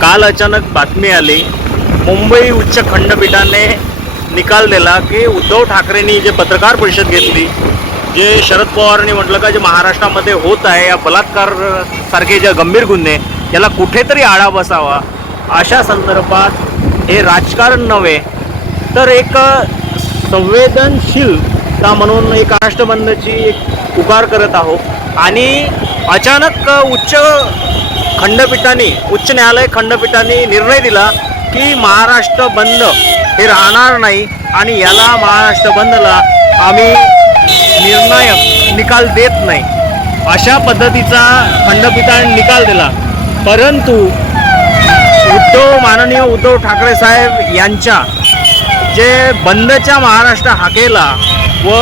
काल अचानक बातमी आली मुंबई उच्च खंडपीठाने निकाल दिला की उद्धव ठाकरेंनी जे पत्रकार परिषद घेतली जे शरद पवारांनी म्हटलं का जे महाराष्ट्रामध्ये होत आहे या बलात्कार सारखे जे गंभीर गुन्हे याला कुठेतरी आळा बसावा. अशा संदर्भात हे राजकारण नव्हे तर एक संवेदनशीलता म्हणून एक राष्ट्रबंधची एक पुकार करत आहोत. आणि अचानक उच्च खंडपीठाने उच्च न्यायालय खंडपीठाने निर्णय दिला की महाराष्ट्र बंद हे राहणार नाही आणि याला महाराष्ट्र बंदला आम्ही निर्णायक निकाल देत नाही. अशा पद्धतीचा खंडपीठाने निकाल दिला. परंतु उद्धव माननीय उद्धव ठाकरे साहेब यांच्या जे बंदच्या महाराष्ट्र हाकेला व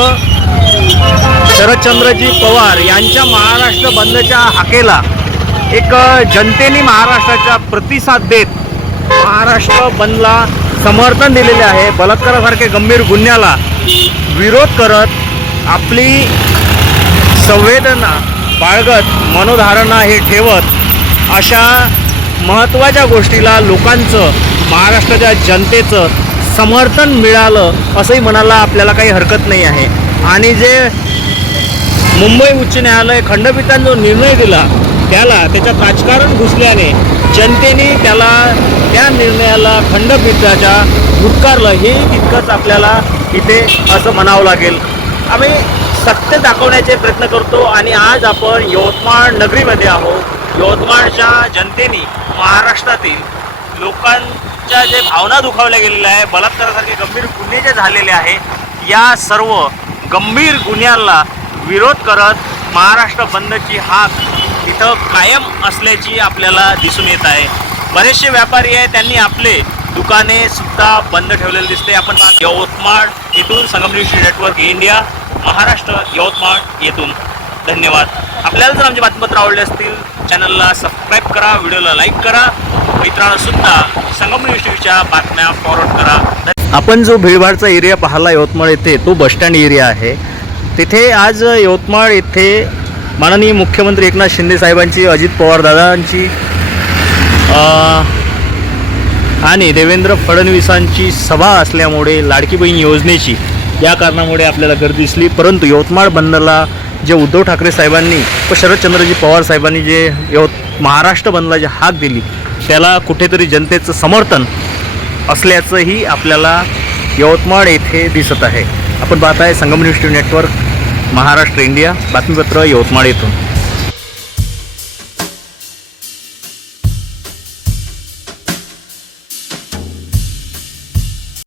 शरदचंद्रजी पवार यांच्या महाराष्ट्र बंदच्या हाकेला एक जनतेने महाराष्ट्राचा प्रतिसाद देत महाराष्ट्र बंदला समर्थन दिलेले आहे. बलात्कारासारखे गंभीर गुन्ह्याला विरोध करत आपली संवेदना बाळगत मनोधारणा हे ठेवत अशा महत्त्वाच्या गोष्टीला लोकांचं महाराष्ट्राच्या जनतेचं समर्थन मिळालं असंही म्हणायला आपल्याला काही हरकत नाही आहे. आणि जे मुंबई उच्च न्यायालय खंडपीठाने जो निर्णय दिला त्याला त्याच्यात राजकारण घुसल्याने जनतेने त्याला त्या निर्णयाला खंडपीठाच्या धुतकारलं हे तितकंच आपल्याला इथे असं म्हणावं लागेल. आम्ही सत्य दाखवण्याचे प्रयत्न करतो आणि आज आपण यवतमाळ नगरीमध्ये आहोत. यवतमाळच्या जनतेने महाराष्ट्रातील लोकांच्या जे भावना दुखावल्या गेलेल्या आहे बलात्कारासारखे गंभीर गुन्हे जे झालेले आहे या सर्व गंभीर गुन्ह्यांना विरोध करत महाराष्ट्र बंदची हाक इथं कायम असल्याची आपल्याला दिसून येत आहे. बरेचसे व्यापारी आहे त्यांनी आपले दुकाने सुद्धा बंद ठेवलेले दिसते. आपण यवतमाळ इथून संगमनेश्वर नेटवर्क इंडिया महाराष्ट्र यवतमाळ येथून. धन्यवाद. आपल्याला जर आमचे बातमीपत्र आवडले असतील चॅनलला सबस्क्राईब करा व्हिडिओला लाईक करा. मित्रांना सुद्धा संगमनेर बातम्या फॉरवर्ड करा. आपण जो भीडभाडचा एरिया पाहायला यवतमाळ येथे तो बसस्टँड एरिया आहे. तिथे आज यवतमाळ येथे माननीय मुख्यमंत्री एकनाथ शिंदे साहेबांची अजित पवार दादांची आणि देवेंद्र फडणवीसांची सभा असल्यामुळे लाडकी बहीण योजनेची या कारणामुळे आपल्याला गर्दी दिसली. परंतु यवतमाळ बंदला जे उद्धव ठाकरे साहेबांनी व शरदचंद्रजी पवार साहेबांनी जे यवत महाराष्ट्र बंदला जी हाक दिली त्याला कुठेतरी जनतेचं समर्थन असल्याचंही आपल्याला यवतमाळ येथे दिसत आहे. आपण पाहत आहे Sangam news T network. Maharashtra India. बातमीपत्र यवतमाळ येथून.